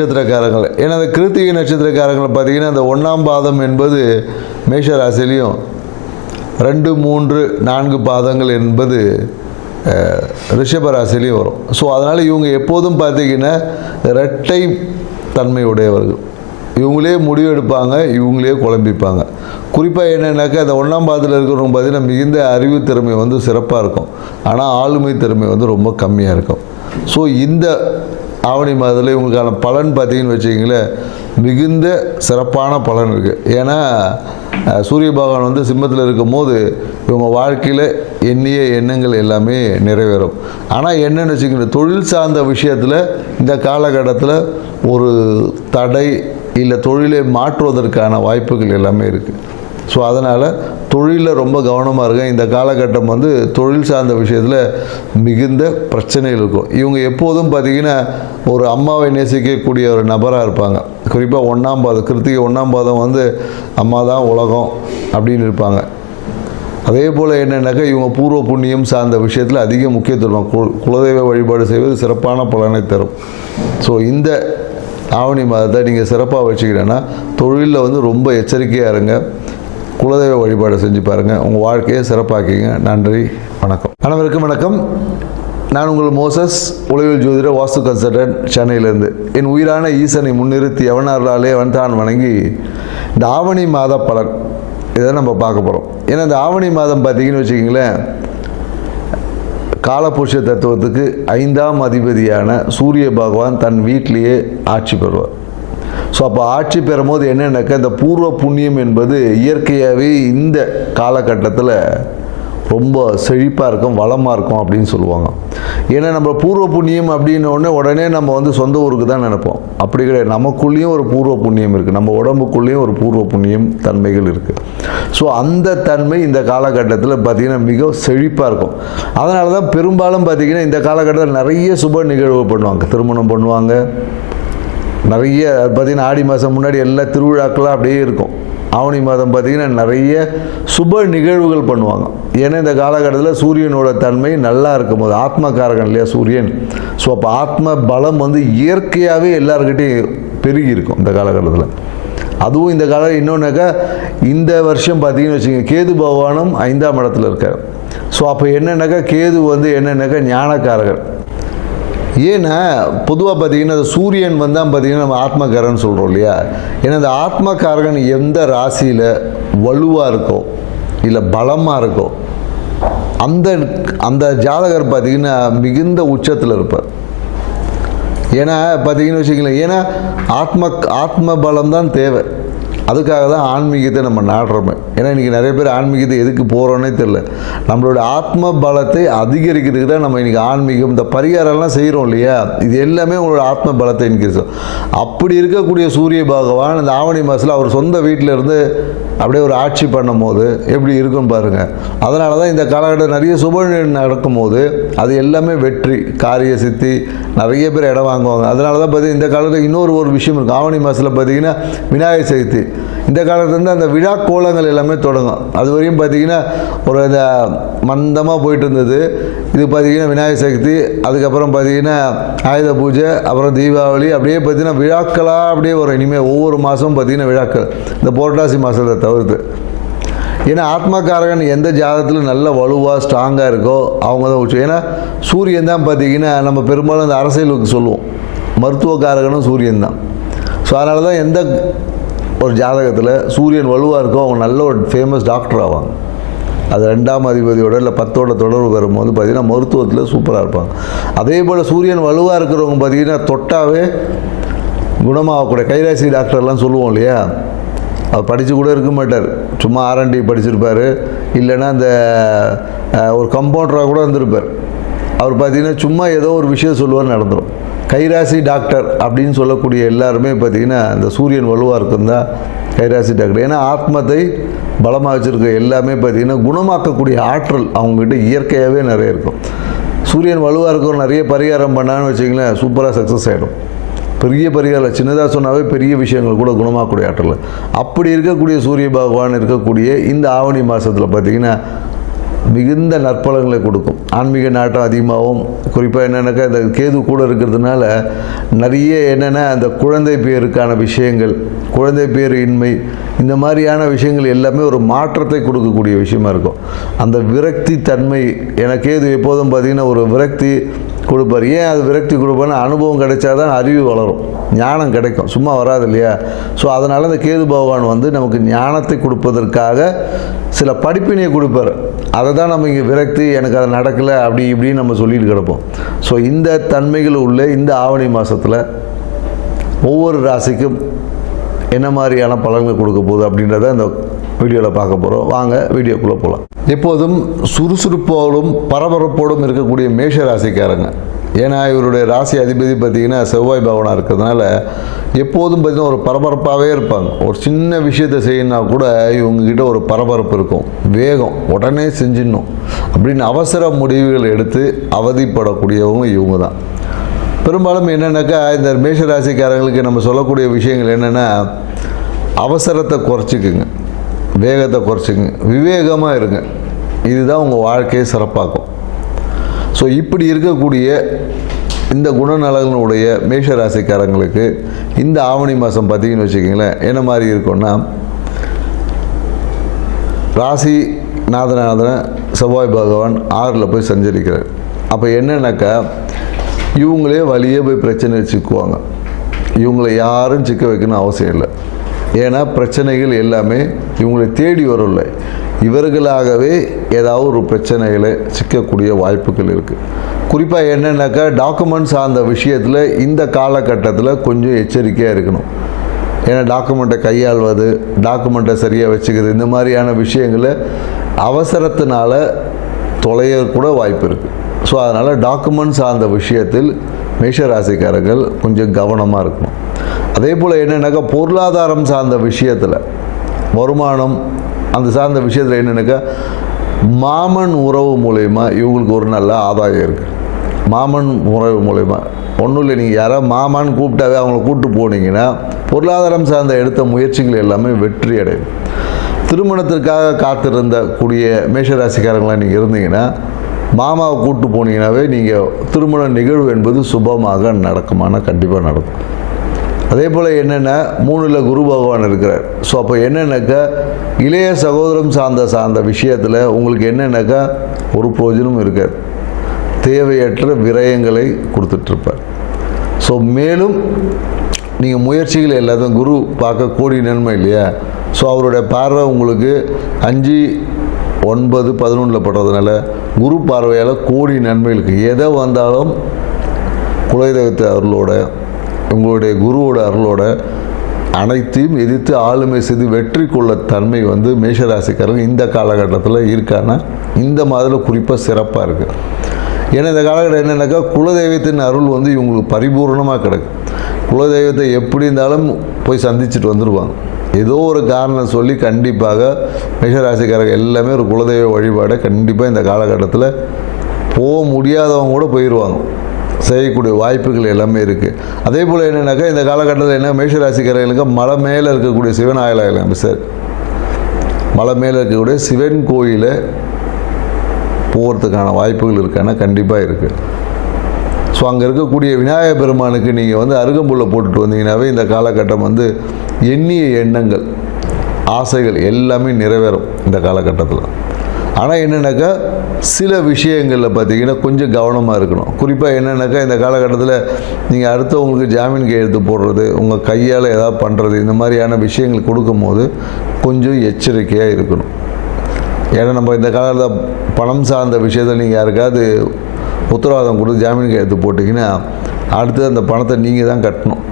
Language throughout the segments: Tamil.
நட்சத்திரக்காரங்கள். ஏன்னா அந்த கிருத்திகை நட்சத்திரக்காரங்களை பார்த்தீங்கன்னா அந்த 1ஆம் பாதம் என்பது மேஷ ராசிலையும் 2, 3, 4 பாதங்கள் என்பது ரிஷப ராசிலையும் வரும். ஸோ அதனால் இவங்க எப்போதும் பார்த்தீங்கன்னா இரட்டை தன்மையுடையவர்கள். இவங்களே முடிவெடுப்பாங்க, இவங்களே குழம்பிப்பாங்க. குறிப்பாக என்னென்னாக்கா அந்த 1ஆம் பாதத்தில் இருக்கிறவங்க பார்த்தீங்கன்னா மிகுந்த அறிவு திறமை வந்து சிறப்பாக இருக்கும், ஆனால் ஆளுமை திறமை வந்து ரொம்ப கம்மியாக இருக்கும். ஸோ இந்த ஆவணி மாதத்தில் இவங்களுக்கான பலன் பார்த்தீங்கன்னு வச்சிங்களேன், மிகுந்த சிறப்பான பலன் இருக்குது. ஏன்னா சூரிய பகவான் வந்து சிம்மத்தில் இருக்கும் போது இவங்க வாழ்க்கையில் எண்ணிய எண்ணங்கள் எல்லாமே நிறைவேறும். ஆனால் என்னென்னு வச்சுக்கோங்க, தொழில் சார்ந்த விஷயத்தில் இந்த காலகட்டத்தில் ஒரு தடை இல்லை தொழிலை மாற்றுவதற்கான வாய்ப்புகள் எல்லாமே இருக்குது. ஸோ அதனால் தொழிலில் ரொம்ப கவனமாக இருங்க. இந்த காலகட்டம் வந்து தொழில் சார்ந்த விஷயத்தில் மிகுந்த பிரச்சனைகள் இருக்கும். இவங்க எப்போதும் பார்த்திங்கன்னா ஒரு அம்மாவை நேசிக்கக்கூடிய ஒரு நபராக இருப்பாங்க. குறிப்பாக 1ஆம் பாதம், கிருத்திகை 1ஆம் பாதம் வந்து அம்மா தான் உலகம் அப்படின்னு இருப்பாங்க. அதே போல் என்னென்னாக்கா இவங்க பூர்வ புண்ணியம் சார்ந்த விஷயத்தில் அதிக முக்கியத்துவம், குலதெய்வ வழிபாடு செய்வது சிறப்பான பலனை தரும். ஸோ இந்த ஆவணி மாதத்தை நீங்கள் சிறப்பாக வச்சுக்கிறேன்னா தொழிலில் வந்து ரொம்ப எச்சரிக்கையாக இருங்க. குலதெய்வ வழிபாடு செஞ்சு பாருங்கள், உங்கள் வாழ்க்கையை சிறப்பாக்கிங்க. நன்றி, வணக்கம். அனைவருக்கும் வணக்கம். நான் உங்கள் மோசஸ், உளவியல் ஜோதிடர், வாஸ்து கன்சல்டன்ட், சென்னையிலேருந்து. என் உயிரான ஈசனை முன்னிறுத்தி எவனார்களாலே அவன் தான் வணங்கி இந்த ஆவணி மாத பலன் இதை நம்ம பார்க்க போகிறோம். ஏன்னா இந்த ஆவணி மாதம் பார்த்தீங்கன்னு வச்சுக்கிங்களேன், காலபுருஷ தத்துவத்துக்கு 5ஆம் அதிபதியான சூரிய பகவான் தன் வீட்டிலேயே ஆட்சி பெறுவார். ஸோ அப்போ ஆட்சி பெறும்போது என்னென்னாக்கா இந்த பூர்வ புண்ணியம் என்பது இயற்கையாகவே இந்த காலகட்டத்தில் ரொம்ப செழிப்பாக இருக்கும், வளமாக இருக்கும் அப்படின்னு சொல்லுவாங்க. ஏன்னா நம்ம பூர்வ புண்ணியம் அப்படின்னோடனே உடனே நம்ம வந்து சொந்த ஊருக்கு தான் நினைப்போம். அப்படி கிடையாது. நமக்குள்ளேயும் ஒரு பூர்வ புண்ணியம் இருக்குது, நம்ம உடம்புக்குள்ளேயும் ஒரு பூர்வ புண்ணியம் தன்மைகள் இருக்குது. ஸோ அந்த தன்மை இந்த காலகட்டத்தில் பார்த்திங்கன்னா மிக செழிப்பாக இருக்கும். அதனால தான் பெரும்பாலும் பார்த்திங்கன்னா இந்த காலகட்டத்தில் நிறைய சுப நிகழ்வு பண்ணுவாங்க. திருமணம் பண்ணுவாங்க, நிறைய பார்த்திங்கன்னா ஆடி மாதம் முன்னாடி எல்லா திருவிழாக்களாக அப்படியே இருக்கும். ஆவணி மாதம் பார்த்திங்கன்னா நிறைய சுப நிகழ்வுகள் பண்ணுவாங்க. ஏன்னா இந்த காலகட்டத்தில் சூரியனோட தன்மை நல்லா இருக்கும்போது, ஆத்மகாரகன் இல்லையா சூரியன். ஸோ அப்போ ஆத்ம பலம் வந்து இயற்கையாகவே எல்லாருக்கிட்டையும் பெருகி இருக்கும் இந்த காலகட்டத்தில். அதுவும் இந்த காலம் இன்னொன்றாக்கா இந்த வருஷம் பார்த்திங்கன்னு வச்சுக்கோங்க, கேது பகவானும் 5ஆம் இடத்துல இருக்கார். ஸோ அப்போ என்னென்னாக்கா கேது வந்து என்னென்னாக்கா ஞானக்காரகர். ஏன்னா பொதுவாக பார்த்திங்கன்னா அந்த சூரியன் வந்தால் பார்த்திங்கன்னா நம்ம ஆத்மகாரகன் சொல்கிறோம் இல்லையா. ஏன்னா அந்த ஆத்மகாரகன் எந்த ராசியில் வலுவாக இருக்கோ இல்லை பலமாக இருக்கோ அந்த அந்த ஜாதகர் பார்த்திங்கன்னா மிகுந்த உச்சத்தில் இருப்பார். ஏன்னா பார்த்திங்கன்னு வச்சுக்கங்களேன், ஏன்னா ஆத்ம பலம் தான் தேவை. அதுக்காக தான் ஆன்மீகத்தை நம்ம நாடுறோமே. ஏன்னா இன்றைக்கி நிறைய பேர் ஆன்மீகத்தை எதுக்கு போகிறோன்னே தெரில. நம்மளோட ஆத்ம பலத்தை அதிகரிக்கிறதுக்கு தான் நம்ம இன்றைக்கி ஆன்மீகம் இந்த பரிகாரம்லாம் செய்கிறோம் இல்லையா. இது எல்லாமே உங்களோட ஆத்ம பலத்தை இன்க்ரீஸ். அப்படி இருக்கக்கூடிய சூரிய பகவான் இந்த ஆவணி மாதத்தில் அவர் சொந்த வீட்டில் இருந்து அப்படியே ஒரு ஆட்சி பண்ணும் போது எப்படி இருக்கும் பாருங்கள். அதனால தான் இந்த காலகட்டம் நிறைய சுப நடக்கும்போது அது எல்லாமே வெற்றி, காரிய சித்தி, நிறைய பேர் இடம் வாங்குவாங்க. அதனால தான் பார்த்தீங்கன்னா இந்த காலத்தில் இன்னொரு விஷயம் இருக்குது. ஆவணி மாதத்தில் பார்த்திங்கன்னா விநாயகர் சதுர்த்தி. இந்த காலத்துலேருந்து அந்த விழா கோலங்கள் எல்லாமே தொடங்கும். அது வரையும் பார்த்திங்கன்னா ஒரு இந்த மந்தமாக போயிட்டு இருந்தது. இது பார்த்திங்கன்னா விநாயகர் சதுர்த்தி, அதுக்கப்புறம் பார்த்திங்கன்னா ஆயுத பூஜை, அப்புறம் தீபாவளி, அப்படியே பார்த்திங்கன்னா விழாக்களாக அப்படியே வரும். இனிமேல் ஒவ்வொரு மாதமும் பார்த்திங்கன்னா விழாக்கள், இந்த புரட்டாசி மாதத்தை தவிர்த்து. ஏன்னா ஆத்மகாரகன் எந்த ஜாதகத்தில் நல்ல வலுவாக ஸ்ட்ராங்காக இருக்கோ அவங்க தான் உச்சம். ஏன்னா சூரியன் தான் பார்த்திங்கன்னா நம்ம பெரும்பாலும் அந்த அரசியலுக்கு சொல்லுவோம், மருத்துவக்காரகனும் சூரியன் தான். ஸோ அதனால தான் எந்த ஒரு ஜாதகத்தில் சூரியன் வலுவாக இருக்கோ அவங்க நல்ல ஒரு ஃபேமஸ் டாக்டர் ஆவாங்க. அது 2ஆம் அதிபதியோட இல்லை 10ஓட தொடர்பு வரும்போது பார்த்திங்கன்னா மருத்துவத்தில் சூப்பராக இருப்பாங்க. அதே போல் சூரியன் வலுவாக இருக்கிறவங்க பார்த்திங்கன்னா தொட்டாவே குணமாகக்கூடிய கைராசி டாக்டர்லாம் சொல்லுவோம் இல்லையா. அவர் படித்து கூட இருக்க மாட்டார், சும்மா R&D படிச்சிருப்பார், இல்லைன்னா அந்த ஒரு கம்பவுண்டராக கூட இருந்திருப்பார். அவர் பார்த்திங்கன்னா சும்மா ஏதோ ஒரு விஷயம் சொல்லுவார், நடந்துடும். கைராசி டாக்டர் அப்படின்னு சொல்லக்கூடிய எல்லாருமே பார்த்திங்கன்னா இந்த சூரியன் வலுவாக இருக்குன்னு தான் கைராசி டாக்டர். ஏன்னா ஆத்மத்தை பலமாக வச்சுருக்க எல்லாமே பார்த்திங்கன்னா குணமாக்கக்கூடிய ஆற்றல் அவங்ககிட்ட இயற்கையாகவே நிறைய இருக்கும். சூரியன் வலுவாக இருக்கும், நிறைய பரிகாரம் பண்ணான்னு வச்சிங்களேன், சூப்பராக சக்ஸஸ் ஆகிடும். பெரிய பரிகாரம் சின்னதாக சொன்னாவே பெரிய விஷயங்கள் கூட குணமாக்கக்கூடிய ஆற்றல். அப்படி இருக்கக்கூடிய சூரிய பகவான் இருக்கக்கூடிய இந்த ஆவணி மாதத்தில் பார்த்திங்கன்னா மிகுந்த நற்பலன்களை கொடுக்கும். ஆன்மீக நாட்டம் அதிகமாகவும், குறிப்பாக என்னென்னாக்கா இந்த கேது கூட இருக்கிறதுனால நிறைய என்னென்னா அந்த குழந்தை பேருக்கான விஷயங்கள், குழந்தை பேர் இன்மை, இந்த மாதிரியான விஷயங்கள் எல்லாமே ஒரு மாற்றத்தை கொடுக்கக்கூடிய விஷயமா இருக்கும். அந்த விரக்தி தன்மை, எனக்கு கேது எப்போதும் பார்த்திங்கன்னா ஒரு விரக்தி கொடுப்பார். ஏன் அது விரக்தி கொடுப்பார்னா, அனுபவம் கிடைச்சா தான் அறிவு வளரும், ஞானம் கிடைக்கும், சும்மா வராது இல்லையா? ஸோ அதனால் இந்த கேது பகவான் வந்து நமக்கு ஞானத்தை கொடுப்பதற்காக சில படிப்பினையை கொடுப்பார். அதை தான் நம்ம இங்கே விரக்தி, எனக்கு அது நடக்கலை அப்படி இப்படின்னு நம்ம சொல்லிட்டு கிடப்போம். ஸோ இந்த தன்மைகள் உள்ள இந்த ஆவணி மாதத்தில் ஒவ்வொரு ராசிக்கும் என்ன மாதிரியான பலன்கள் கொடுக்க போகுது அப்படின்றத இந்த வீடியோவில் பார்க்க போகிறோம். வாங்க வீடியோக்குள்ளே போகலாம். எப்போதும் சுறுசுறுப்போடும் பரபரப்போடும் இருக்கக்கூடிய மேஷ ராசிக்காரங்க, ஏன்னா இவருடைய ராசி அதிபதி பார்த்திங்கன்னா செவ்வாய் பகவானாக இருக்கிறதுனால எப்போதும் பார்த்திங்கன்னா ஒரு பரபரப்பாகவே இருப்பாங்க. ஒரு சின்ன விஷயத்தை செய்யணுன்னா கூட இவங்ககிட்ட ஒரு பரபரப்பு இருக்கும், வேகம், உடனே செஞ்சிடணும் அப்படின்னு அவசர முடிவுகள் எடுத்து அவதிப்படக்கூடியவங்க இவங்க தான். பெரும்பாலும் என்னென்னாக்கா இந்த மேஷ ராசிக்காரங்களுக்கு நம்ம சொல்லக்கூடிய விஷயங்கள் என்னென்னா, அவசரத்தை குறைச்சிக்குங்க, வேகத்தை குறைச்சிக்குங்க, விவேகமாக இருங்க, இதுதான் உங்கள் வாழ்க்கையை சிறப்பாக்கும். ஸோ இப்படி இருக்கக்கூடிய இந்த குணநலங்களுடைய மேஷ ராசிக்காரங்களுக்கு இந்த ஆவணி மாதம் பார்த்திங்கன்னு வச்சுக்கிங்களேன், என்ன மாதிரி இருக்குன்னா, ராசி நாதன செவ்வாய் பகவான் 6ல் போய் சஞ்சரிக்கிறார். அப்போ என்னன்னாக்கா இவங்களே வழியே போய் பிரச்சனை சிக்குவாங்க. இவங்களை யாரும் சிக்க வைக்கணும் அவசியம் இல்லை. ஏன்னா பிரச்சனைகள் எல்லாமே இவங்களை தேடி வரும்ல, இவர்களாகவே ஏதாவது ஒரு பிரச்சனைகளை சிக்கக்கூடிய வாய்ப்புகள் இருக்குது. குறிப்பாக என்னென்னாக்கா டாக்குமெண்ட்ஸ் சார்ந்த விஷயத்தில் இந்த காலகட்டத்தில் கொஞ்சம் எச்சரிக்கையாக இருக்கணும். ஏன்னா டாக்குமெண்ட்டை கையாள்வது, டாக்குமெண்ட்டை சரியாக வச்சுக்கிறது, இந்த மாதிரியான விஷயங்களை அவசரத்தினால தொலையக்கூட வாய்ப்பு இருக்குது. ஸோ அதனால் டாக்குமெண்ட் சார்ந்த விஷயத்தில் மேஷராசிக்காரர்கள் கொஞ்சம் கவனமாக இருக்கணும். அதே போல் என்னென்னாக்கா பொருளாதாரம் சார்ந்த விஷயத்தில், வருமானம் அந்த சார்ந்த விஷயத்தில் என்னென்னாக்கா மாமன் உறவு மூலயமா இவங்களுக்கு ஒரு நல்ல ஆதாயம் இருக்குது. மாமன் உறவு மூலயமா ஒன்றும் இல்லை, நீங்கள் யாராவது மாமான்னு கூப்பிட்டாவே அவங்கள கூப்பிட்டு போனீங்கன்னா பொருளாதாரம் சார்ந்த எடுத்த முயற்சிகள் எல்லாமே வெற்றி அடையும். திருமணத்திற்காக காத்திருந்த கூடிய மேஷராசிக்காரங்களாக நீங்கள் இருந்தீங்கன்னா மாமாவை கூப்பிட்டு போனீங்கன்னாவே நீங்கள் திருமண நிகழ்வு என்பது சுபமாக நடக்குமானா கண்டிப்பாக நடக்கும். அதே போல் என்னென்னா 3ல் குரு பகவான் இருக்கிறார். ஸோ அப்போ என்னென்னாக்கா இளைய சகோதரம் சார்ந்த விஷயத்தில் உங்களுக்கு என்னென்னாக்கா ஒரு பிரயோஜனமும் இருக்காது, தேவையற்ற விரயங்களை கொடுத்துட்ருப்பார். ஸோ மேலும் நீங்கள் முயற்சிகள் எல்லாத்தையும் குரு பார்க்க கோடி நன்மை இல்லையா? ஸோ அவருடைய பார்வை உங்களுக்கு 5, 9, 11 படுறதுனால குரு பார்வையால் கோடி நன்மைகளுக்கு எதை வந்தாலும் குலதெய்வத்தை அருளோட, உங்களுடைய குருவோட அருளோட அனைத்தையும் எதிர்த்து ஆளுமை செய்து வெற்றி கொள்ள தன்மை வந்து மேஷராசிக்காரங்க இந்த காலகட்டத்தில் இருக்கான்னா இந்த மாதிரில குறிப்பாக சிறப்பாக இருக்குது. ஏன்னா இந்த காலகட்டம் என்னென்னாக்கா குலதெய்வத்தின் அருள் வந்து இவங்களுக்கு பரிபூர்ணமாக கிடக்கு. குலதெய்வத்தை எப்படி இருந்தாலும் போய் சந்திச்சுட்டு வந்துடுவாங்க. ஏதோ ஒரு காரணம் சொல்லி கண்டிப்பாக மேஷராசிக்காரங்க எல்லாமே ஒரு குலதெய்வ வழிபாடை கண்டிப்பாக இந்த காலகட்டத்தில் போக முடியாதவங்க கூட போயிடுவாங்க, செய்யக்கூடிய வாய்ப்புகள் எல்லாமே இருக்குது. அதே போல் என்னென்னாக்கா இந்த காலகட்டத்தில் என்ன மேஷராசிக்காரர்களுக்கு மலை மேலே இருக்கக்கூடிய சிவன் ஆலயம் சார், மலை மேலே இருக்கக்கூடிய சிவன் கோயிலை போகிறதுக்கான வாய்ப்புகள் இருக்கான்னா கண்டிப்பாக இருக்குது. ஸோ அங்கே இருக்கக்கூடிய விநாயகர் பெருமானுக்கு நீங்கள் வந்து அருகம்புல்லை போட்டுட்டு வந்தீங்கன்னாவே இந்த காலகட்டம் வந்து எண்ணிய எண்ணங்கள், ஆசைகள் எல்லாமே நிறைவேறும் இந்த காலகட்டத்தில். ஆனால் என்னென்னாக்கா சில விஷயங்களில் பார்த்திங்கன்னா கொஞ்சம் கவனமாக இருக்கணும். குறிப்பாக என்னென்னாக்கா இந்த காலகட்டத்தில் நீங்கள் அடுத்தவங்களுக்கு ஜாமீன் கையெழுத்து போடுறது, உங்கள் கையால் ஏதாவது பண்ணுறது, இந்த மாதிரியான விஷயங்கள் கொடுக்கும்போது கொஞ்சம் எச்சரிக்கையாக இருக்கணும். ஏன்னா நம்ம இந்த காலத்தில் பணம் சார்ந்த விஷயத்தில் நீங்கள் யாருக்காவது உத்தரவாதம் கொடுத்து ஜாமீன் கையெழுத்து போட்டிங்கன்னா அடுத்து அந்த பணத்தை நீங்கள் தான் கட்டணும்.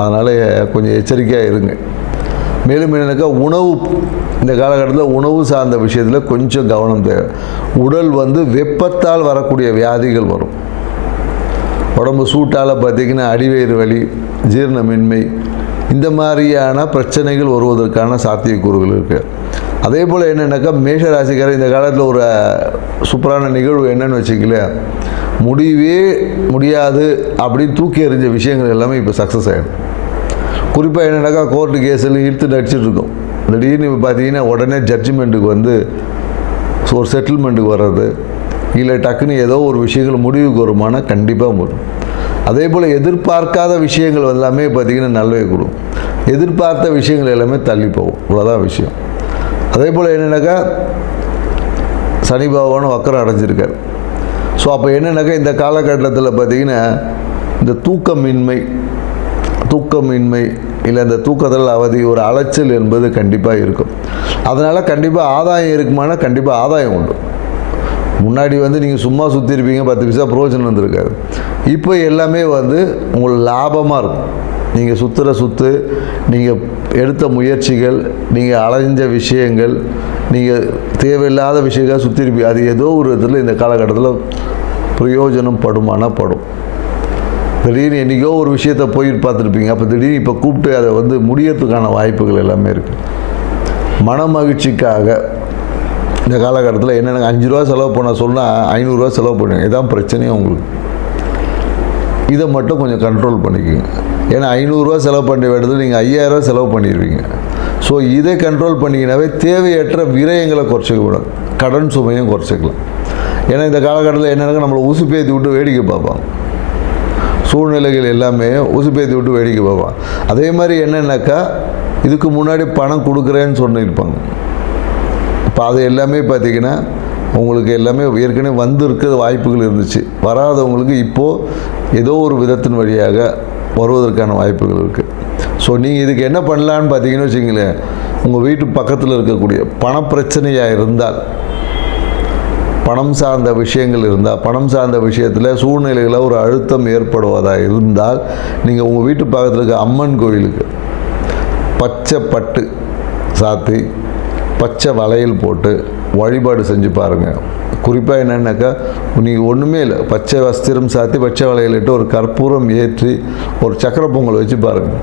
அதனால் கொஞ்சம் எச்சரிக்கையாக இருங்க. மேலும் என்னென்னாக்கா உணவு, இந்த காலகட்டத்தில் உணவு சார்ந்த விஷயத்தில் கொஞ்சம் கவனம் தேவை. உடல் வந்து வெப்பத்தால் வரக்கூடிய வியாதிகள் வரும். உடம்பு சூட்டால் பார்த்திங்கன்னா அடிவயிறு வலி, ஜீரணமின்மை, இந்த மாதிரியான பிரச்சனைகள் வருவதற்கான சாத்தியக்கூறுகள் இருக்குது. அதே போல் என்னென்னாக்கா மேஷராசிக்காரர் இந்த காலத்தில் ஒரு சூப்பரான நிகழ்வு என்னென்னு வச்சுக்கல, முடியவே முடியாது அப்படின்னு தூக்கி எறிஞ்ச விஷயங்கள் எல்லாமே இப்போ சக்ஸஸ் ஆகிடும். குறிப்பாக என்னென்னாக்கா கோர்ட்டு கேஸில் இழுத்து நடிச்சிட்ருக்கோம். திடீர்னு இப்போ பார்த்தீங்கன்னா உடனே ஜட்ஜ்மெண்ட்டுக்கு வந்து ஸோ ஒரு செட்டில்மெண்ட்டுக்கு வர்றது, இல்லை டக்குன்னு ஏதோ ஒரு விஷயங்கள் முடிவுக்கு வருமானா கண்டிப்பாக வரும். அதே போல் எதிர்பார்க்காத விஷயங்கள் எல்லாமே பார்த்திங்கன்னா நல்லவே கொடுக்கும். எதிர்பார்த்த விஷயங்கள் எல்லாமே தள்ளி போகும். இவ்வளோதான் விஷயம். அதே போல் என்னென்னாக்கா சனி பகவானும் வக்கரம் அடைஞ்சிருக்கார். ஸோ அப்போ என்னென்னாக்கா இந்த காலகட்டத்தில் பார்த்திங்கன்னா இந்த தூக்கமின்மை இல்லை இந்த தூக்கத்தில் அவதி, ஒரு அலைச்சல் என்பது கண்டிப்பாக இருக்கும். அதனால் கண்டிப்பாக ஆதாயம் இருக்குமானா கண்டிப்பாக ஆதாயம் உண்டு. முன்னாடி நீங்கள் சும்மா சுற்றிருப்பீங்க, 10 பைசா பிரயோஜனம் வந்திருக்காரு. இப்போ எல்லாமே உங்களுக்கு லாபமாக இருக்கும். நீங்கள் சுற்றுற சுற்று, நீங்கள் எடுத்த முயற்சிகள், நீங்கள் அலைஞ்ச விஷயங்கள், நீங்கள் தேவையில்லாத விஷயங்கள் சுற்றிருப்பீங்க, அது ஏதோ ஒரு விதத்தில் இந்த காலகட்டத்தில் பிரயோஜனம் படுமானா படும். திடீர்னு என்றைக்கோ ஒரு விஷயத்தை போய் பார்த்துருப்பீங்க, அப்போ திடீர்னு இப்போ கூப்பிட்டு அதை முடியறதுக்கான வாய்ப்புகள் எல்லாமே இருக்குது. மன மகிழ்ச்சிக்காக இந்த காலகட்டத்தில் என்னென்ன 5 ரூபா செலவு பண்ண சொன்னால் 500 ரூபா செலவு பண்ணுங்க. இதான் பிரச்சனையும் உங்களுக்கு. இதை மட்டும் கொஞ்சம் கண்ட்ரோல் பண்ணிக்கோங்க. ஏன்னா 500 ரூபா செலவு பண்ண வேண்டியது நீங்கள் 5000 ரூபா செலவு பண்ணிடுவீங்க. ஸோ இதை கண்ட்ரோல் பண்ணிங்கனாவே தேவையற்ற விரயங்களை குறைச்சிக்கூடாது, கடன் சுமையும் குறைச்சிக்கலாம். ஏன்னா இந்த காலகட்டத்தில் என்னென்னா நம்மளை உசுப்பேற்றி விட்டு வேடிக்கை பார்ப்பாங்க. சூழ்நிலைகள் எல்லாமே உசுப்பேற்றி விட்டு வேடிக்கை பார்ப்பாங்க. அதே மாதிரி என்னென்னாக்கா இதுக்கு முன்னாடி பணம் கொடுக்குறேன்னு சொல்லியிருப்பாங்க. இப்போ அது எல்லாமே பார்த்திங்கன்னா உங்களுக்கு எல்லாமே ஏற்கனவே வந்திருக்கிற வாய்ப்புகள் இருந்துச்சு. வராதவங்களுக்கு இப்போது ஏதோ ஒரு விதத்தின் வழியாக வருவதற்கான வாய்ப்புகள் இருக்குது. ஸோ நீங்கள் இதுக்கு என்ன பண்ணலான்னு பார்த்தீங்கன்னு வச்சுங்களேன், உங்கள் வீட்டு பக்கத்தில் இருக்கக்கூடிய பணப்பிரச்சனையாக இருந்தால், பணம் சார்ந்த விஷயங்கள் இருந்தால், பணம் சார்ந்த விஷயத்தில் சூழ்நிலைகளில் ஒரு அழுத்தம் ஏற்படுவதாக இருந்தால், நீங்கள் உங்கள் வீட்டு பக்கத்தில் இருக்க அம்மன் கோயிலுக்கு பச்சை பட்டு சாத்தி பச்சை வளையல் போட்டு வழிபாடு செஞ்சு பாருங்கள். குறிப்பாக என்னென்னாக்கா நீங்கள் ஒன்றுமே இல்லை, பச்சை வஸ்திரம் சாத்தி பச்சை வளையலிட்டு ஒரு கற்பூரம் ஏற்றி ஒரு சக்கரை பொங்கல் வச்சு பாருங்கள்.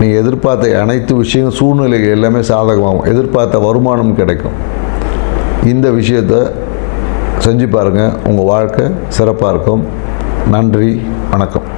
நீங்கள் எதிர்பார்த்த அனைத்து விஷயங்கள் சூழ்நிலைகள் எல்லாமே சாதகமாகும். எதிர்பார்த்த வருமானம் கிடைக்கும். இந்த விஷயத்தை செஞ்சு பாருங்கள், உங்கள் வாழ்க்கை சிறப்பாக இருக்கும். நன்றி, வணக்கம்.